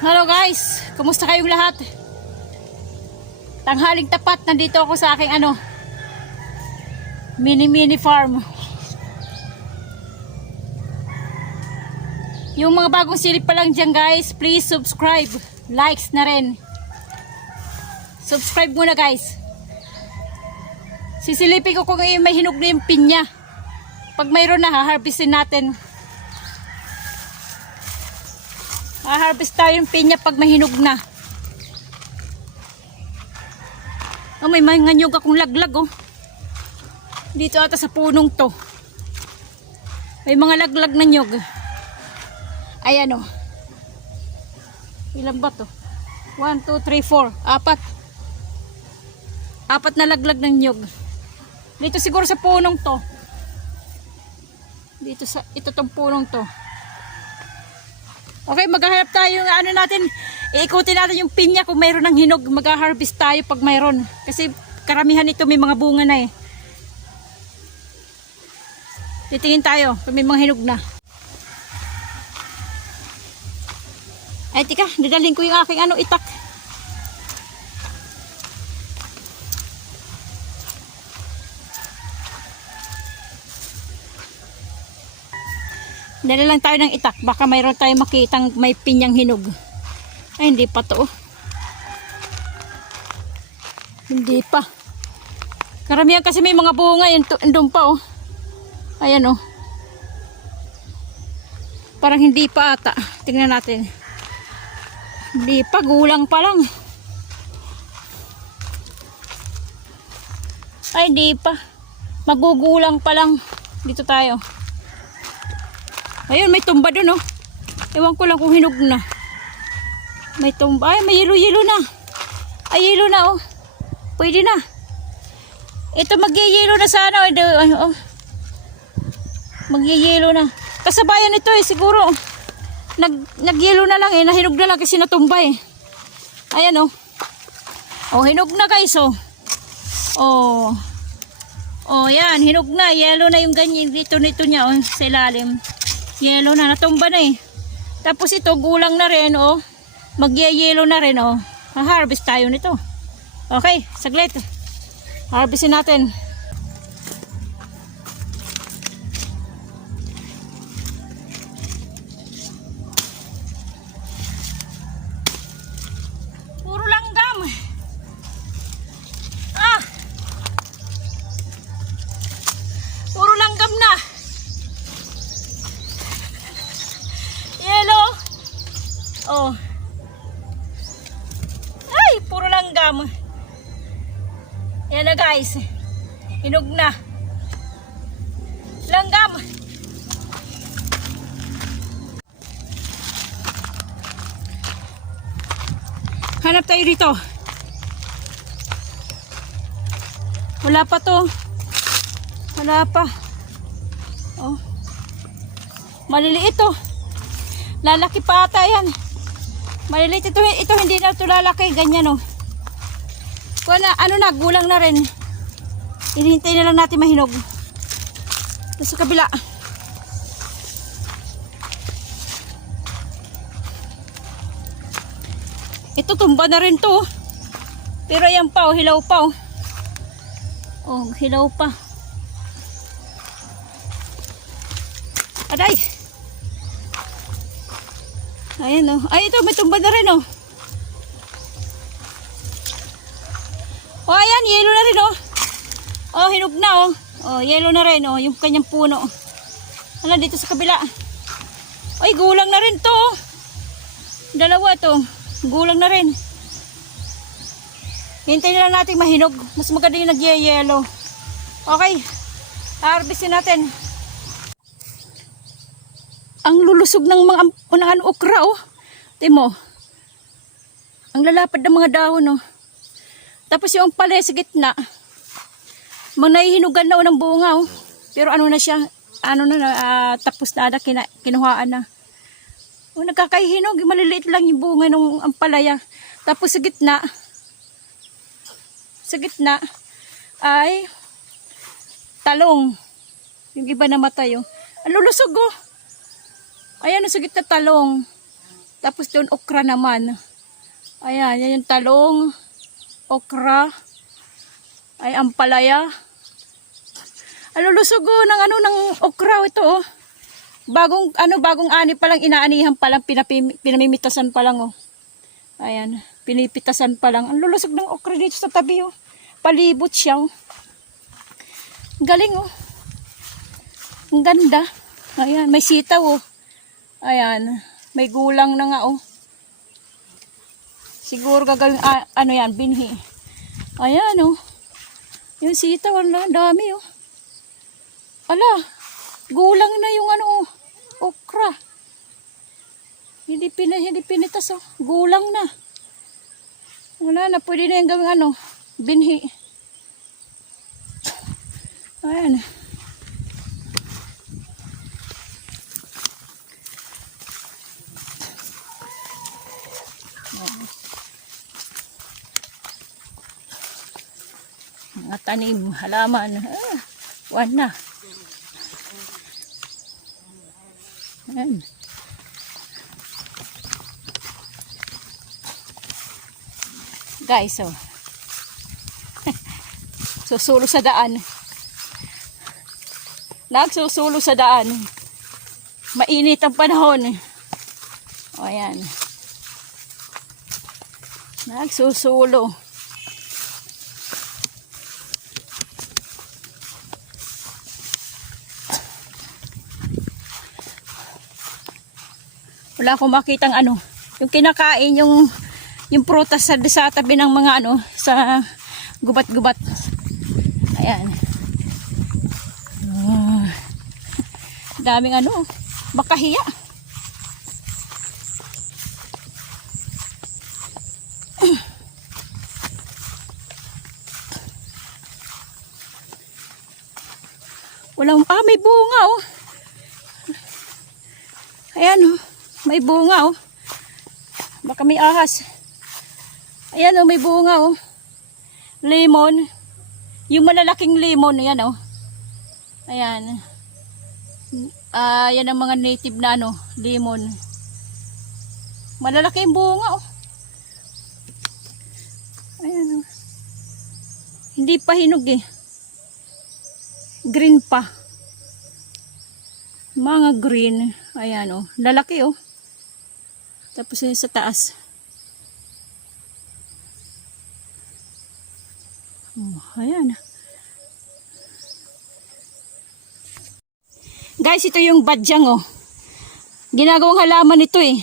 Hello guys, kumusta kayong lahat? Tanghaling tapat, nandito ako sa aking mini farm. Yung mga bagong silip pa lang dyan guys, please subscribe, likes na rin. Subscribe muna guys. Sisilipin ko kung may hinog na yung pinya. Pag mayroon na, harvestin natin. Harvest tayo yung pinya pag mahinog na. Oh, may mga nyug akong laglag oh. Dito ata sa punong to. May mga laglag na nyug. Ayan oh. Ilan ba to? 1, 2, 3, 4. Apat na laglag ng nyug. Dito siguro sa punong to. Dito sa ito tong punong to. Okay, maghahanap tayo ng natin, iikutin natin yung pinya kung mayroon ng hinog, mag-harvest tayo pag mayroon. Kasi karamihan ito may mga bunga na eh. Titingin tayo kung may mga hinog na. Ay, tika, dadalhin ko yung aking itak. Dala lang tayo ng itak. Baka mayroon tayo makitang may pinyang hinog. Ay, hindi pa to. Hindi pa. Karamihan kasi may mga bunga. Doon pa oh. Ayan oh. Parang hindi pa ata. Tingnan natin. Hindi pa. Gulang pa lang. Ay, hindi pa. Magugulang pa lang. Dito tayo. Ayun, may tumba dun oh. Ewan ko lang kung hinog na. May tumba. Ay, may yelo-yelo na. Ay, yelo na oh. Pwede na. Ito mag-yelo na sana. Ay, oh. Mag-yelo na. Kasabayan ito eh, siguro. Nag-yelo na lang eh. Nahinog na lang kasi natumba eh. Ayan oh. Oh, hinog na guys oh. Oh. Oh, yan. Hinog na. Yelo na yung ganyan. Dito nito niya oh. Sa ilalim. Yellow na, natumba na eh. Tapos ito, gulang na rin, oh. Mag-yellow na rin, oh. Ha-harvest tayo nito. Okay, saglit. Harvestin natin. Puro langgam. Ah! Puro langgam na. Yellow. Oh. Ay, puro langgam. Yan na guys. Hinog na. Langgam. Hanap tayo dito. Wala pa to. Wala pa. Oh. Maliliit to. Lalaki pa ata yan. Maliliit ito hindi na ito lalaki. Ganyan oh. Kung gulang na rin. Hinihintay na lang natin mahinog. Ito sa kabila. Ito tumba na rin to. Pero yan pa oh, hilaw pa oh. Oh, hilaw pa. Aday. Ayan oh. Ay, ito may tumba na rin oh. Oh, ayan, yellow na rin oh. Oh, hinog na oh. Oh, yellow na rin oh, yung kanyang puno. Ano dito sa kabila? Ay, gulang na rin to. Dalawa to. Gulang na rin. Hintayin na lang natin mahinog. Mas maganda yung nag-yellow. Okay. Harvestin natin. Ang lulusog ng mga okra oh. Timo. Ang lalapad ng mga dahon oh. Tapos yung palay sa gitna. Nahihinugan na oh ng bunga oh. Pero ano na siya? Tapos na kinuhaan na. Oh, nagkakahinog. Maliliit lang yung bunga ng ampalaya. Tapos sa gitna ay talong. Yung iba namatay oh. Ang lulusog oh. Ayan, sa gitna talong. Tapos doon okra naman. Ayan, yan yung talong, okra, ay ampalaya. Ano lusog ng ng okra ito oh. Bagong ani pa lang, inaanihan pa lang, pinamimitasan pa lang oh. Ayan, pinipitasan pa lang. Ang lulusog ng okra dito sa tabi oh. Palibot siya oh. Galing oh. Ang ganda. Ayan, may sitaw oh. Ayan, may gulang na nga oh. Siguro gagawin, ano yan, binhi. Ayan oh. Yung sitaw, ang dami oh. Ala, gulang na yung oh, okra. Hindi pinitas oh. Gulang na. Wala na, pwede na yung gawin binhi. Ayan. Mga tanim, halaman. Buwan na. Ayan. Guys, oh. Susulo sa daan. Nagsusulo sa daan. Mainit ang panahon. O, ayan. Nagsusulo. Wala akong makitang yung kinakain, yung prutas sa tabi ng mga sa gubat-gubat. Ayan. Daming makahiya. Walang, may bunga oh. Ayan oh. May bunga oh. Baka may ahas. Ayan oh, may bunga oh. Lemon. Yung malalaking lemon, ayan oh. Ayan. Yan ang mga native na lemon. Malalaki yung bunga oh. Ayan oh. Hindi pa hinog eh. Green pa. Mga green. Ayan oh. Lalaki oh. Tapos sa taas. Oh, ayan. Guys, ito yung badyang oh. Ginagawang halaman ito eh.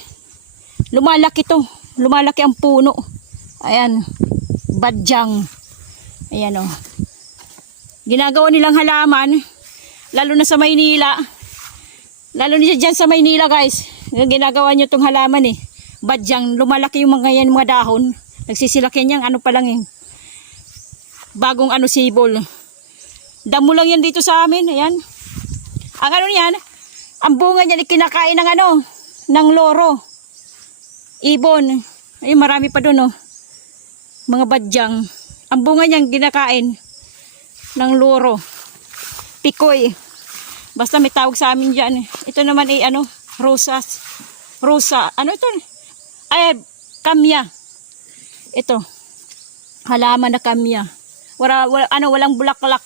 Lumalaki to. Lumalaki ang puno. Ayan. Badyang. Ayan oh. Ginagawa nilang halaman. Lalo na sa Maynila. Lalo na dyan sa Maynila guys. Ginagawa nyo itong halaman eh. Badyang. Lumalaki yung mga yan, mga dahon. Nagsisilaki niyan. Pa lang eh. Bagong sibol. Damo lang yan dito sa amin. Ayan. Ang niyan, ang bunga niyan ikinakain ng ng loro. Ibon. Ay marami pa doon oh. Mga badyang. Ang bunga niyan ginakain ng loro. Pikoy. Basta may tawag sa amin diyan. Ito naman ay rosas. Rosa. Ito? Ay kamya. Ito. Halaman na kamya. Walang bulaklak.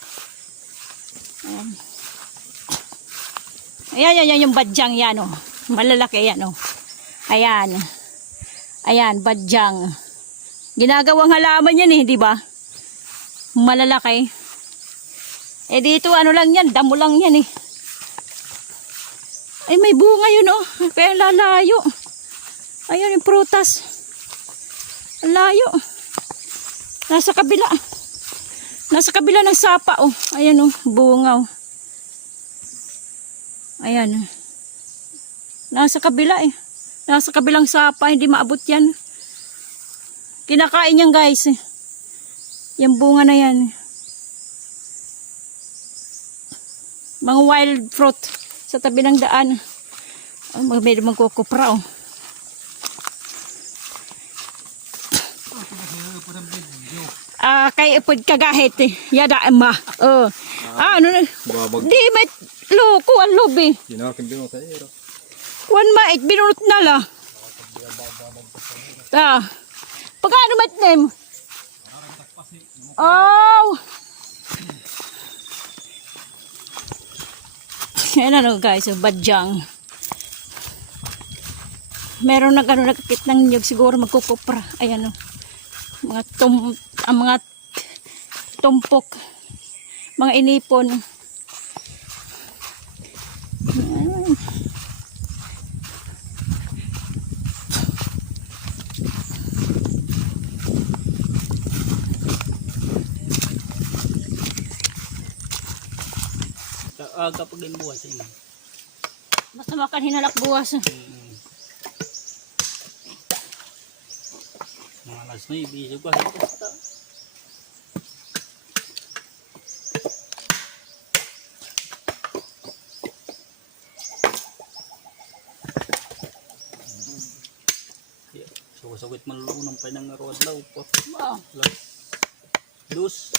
Ayan yung badyang yan oh. Malalaki yan oh. Ayan. Ayan, badyang. Ginagawang halaman yan eh, di ba? Malalaki. Eh dito lang yan, damo lang yan eh. Ay may bunga yun oh. Kaya lalayo. Ayan yung prutas. Layo. Nasa kabila. Nasa kabila ng sapa oh. Ayan oh, bunga oh. Ayan. Nasa kabila eh. Nasa kabilang sapa, hindi maabot yan. Kinakain yan guys. Yung bunga na yan. Mga wild fruit sa tabi ng daan. Oh, medyo magkukupra oh. Kay ipod kagahit eh. Yada ma. Oh. Di may loko ang lobi. Kuan mait binulot na la. Ah. Pagkano matnem? Oh. Ayan ano guys, so badyang. Meron na gano'n nagkakit ng niyog, siguro magkukupra. Ayan o. Mga tumpok. Mga inipon. Ayan. Aga pag buwas yun. Basta makan hinalak buwas. Mga alas 9, bisog ka basta. Sugasagit malulunang pa ng araw at law po. Wow. Luz.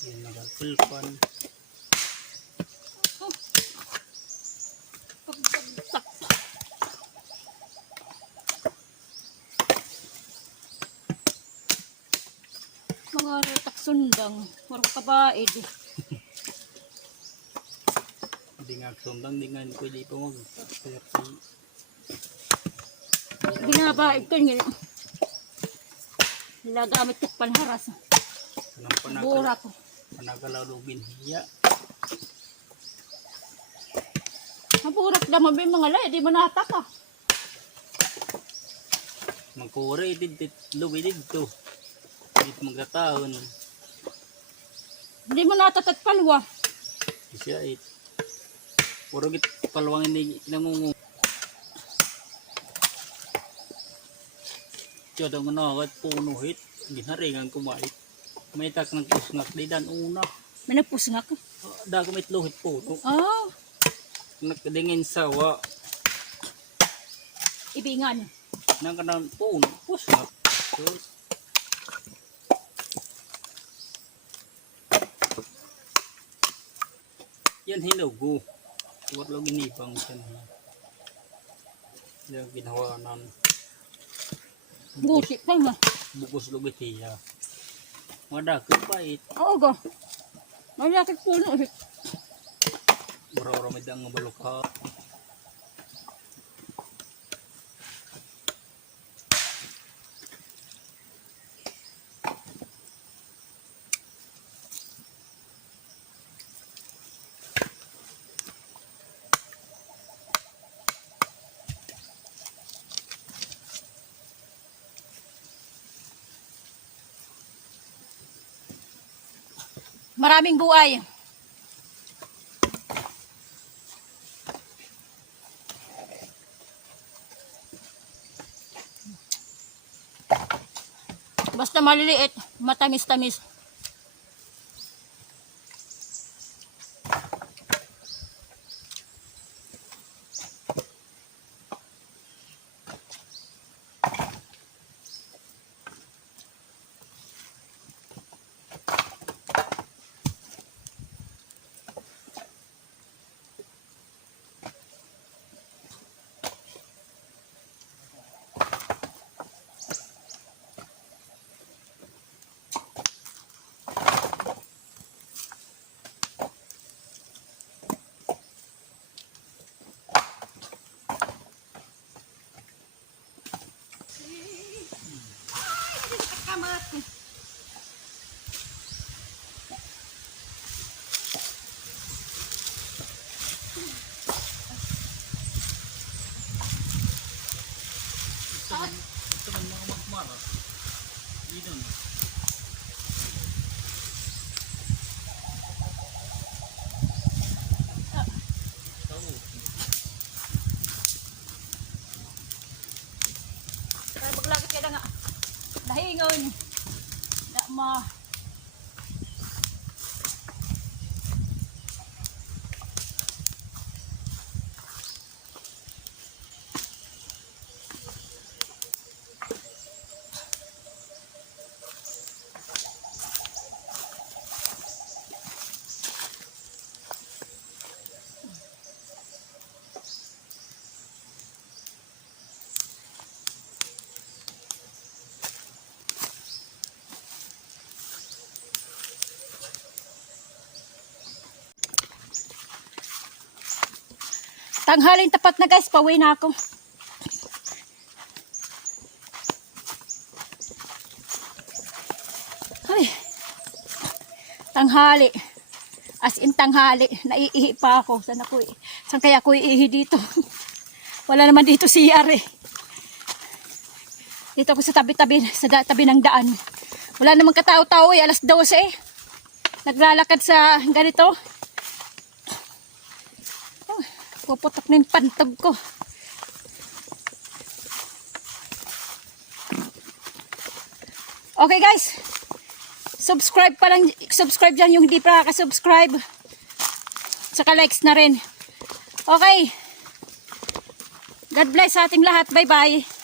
Yan nagapilpan. Mga retak sundang. Marang kabaid. Hindi nga sundang, hindi nga pwede pa mag Binabaid ka niya. Nilagamit ka panharas. Bura ko. Panagalawin hiya. Naburak naman may mga lay. Di mo nataka. Magkure, luwi dito. Dito magkataon. Di mo natatat palwa. Siya it. Puro git palwang hindi namungu. Siya daw manakot punuhit. Ginaringan kumait. May tak ng pusngak di dan una. May nagpusngak. Dago may luhit puno. Oh. Nagdingin sawa. Ibingan. Nang kanang puno. Pusngak. Yan hinugo. Huwag lang ginibang siya. Yan ginawanan. Buti pa ma. Bukos lugit iya. Madakit pait. Oo ga. Malakit puno. Mura-ura may dang balok ha. Maraming buhay. Basta maliliit, matamis-tamis. Ito man mga magmaras. Dito na. Kaya maglagit ka na nga. Dahingon. Na ma. Tanghaling tapat na guys, pauwi na ako. Ay, tanghali. As in tanghali. Naiihi pa ako. Saan kaya ako iihi dito? Wala naman dito CR eh. Dito ako sa tabi-tabi, tabi ng daan. Wala namang katao-tao eh. Alas 12 eh. Naglalakad sa ganito. Oh, puputok na yung pantog ko. Okay guys. Subscribe dyan yung hindi pa nakaka-subscribe. Saka likes na rin. Okay. God bless sa ating lahat. Bye-bye.